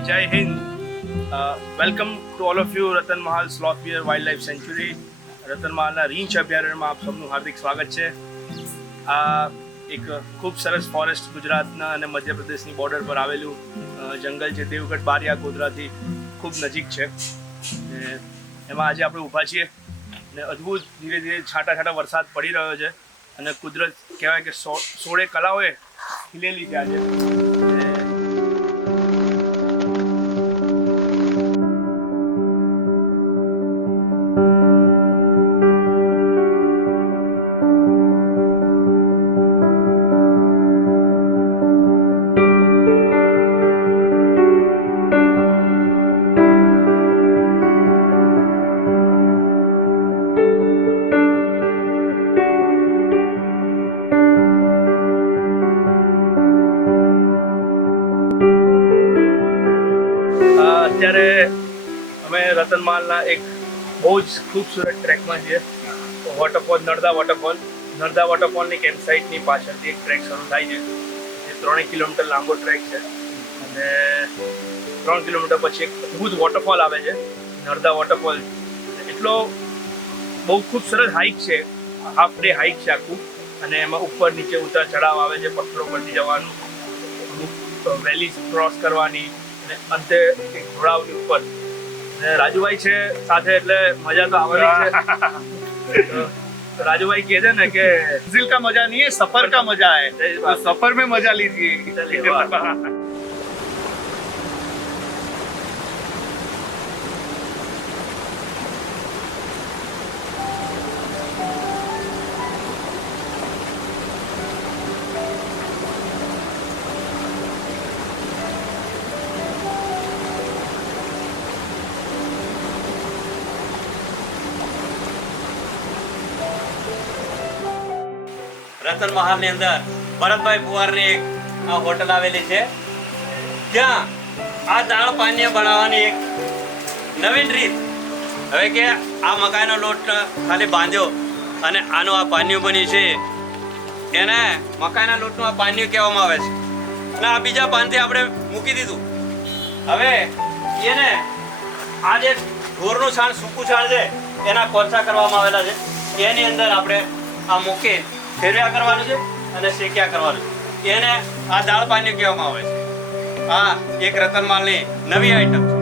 Jai Hind. Welcome to all of you, Ratanmahal Sloth Bear Wildlife Sanctuary. રતનમહાલના રીંછ અભયારણ્યમાં આપ સૌનું હાર્દિક સ્વાગત છે. આ એક ખૂબ સરસ ફોરેસ્ટ ગુજરાતના અને મધ્યપ્રદેશની બોર્ડર પર આવેલું જંગલ છે. દેવગઢ બારિયા ગોધરાથી ખૂબ નજીક છે. એમાં આજે આપણે ઊભા છીએ અને અદ્ભુત ધીરે ધીરે છાંટા વરસાદ પડી રહ્યો છે અને કુદરત કહેવાય કે 16 કલાઓએ ખીલેલી છે આજે. અત્યારે અમે રતનમહાલના એક બહુ જ ખૂબસૂરત ટ્રેકમાં છીએ. વોટરફોલ નર્મદા વોટરફોલની કેમ્પસાઇટની પાછળથી એક ટ્રેક શરૂ થાય છે. જે 3 કિલોમીટર લાંબો ટ્રેક છે અને 3 કિલોમીટર પછી એક અદ્ભુત વોટરફોલ આવે છે, નર્મદા વોટરફોલ. એટલો બહુ ખૂબ સરસ હાઇક છે, હાફ ડે હાઇક છે આખું. અને એમાં ઉપર નીચે ઉતાર ચઢાવ આવે છે, પથ્થરો પરથી જવાનું, અમુક વેલી ક્રોસ કરવાની અને અંતે એક ઘોડાઓની ઉપર. અને રાજુભાઈ છે સાથે એટલે મજા તો આવવાની છે. રાજુભાઈ કહે છે ને કે मंजिल का मजा नहीं है, सफर का मजा है. तो सफर में मजा लीजिए. રતનમહાલની અંદર ભરતભાઈ પુવારની એક આ હોટલ આવેલી છે. ત્યાં આ દાળ પાનીય બનાવવાની એક નવીન રીત. હવે કે આ મકાઈનો લોટ ખાલી બાંધ્યો અને આનું આ પાનીયું બન્યું છે, એને મકાઈના લોટનું આ પાનીયું કહેવામાં આવે છે. અને આ બીજા પાનથી આપણે મૂકી દીધું. હવે એને આ જે ઢોરનું છાણ, સૂકું છાણ છે, એના કોલસા કરવામાં આવેલા છે. એની અંદર આપણે આ મૂકી ફેરવ્યા કરવાનું છે અને શેક્યા કરવાનું છે. એને આ દાળ પાનીયું કહેવામાં આવે છે. આ એક રતનમહાલની નવી આઈટમ છે.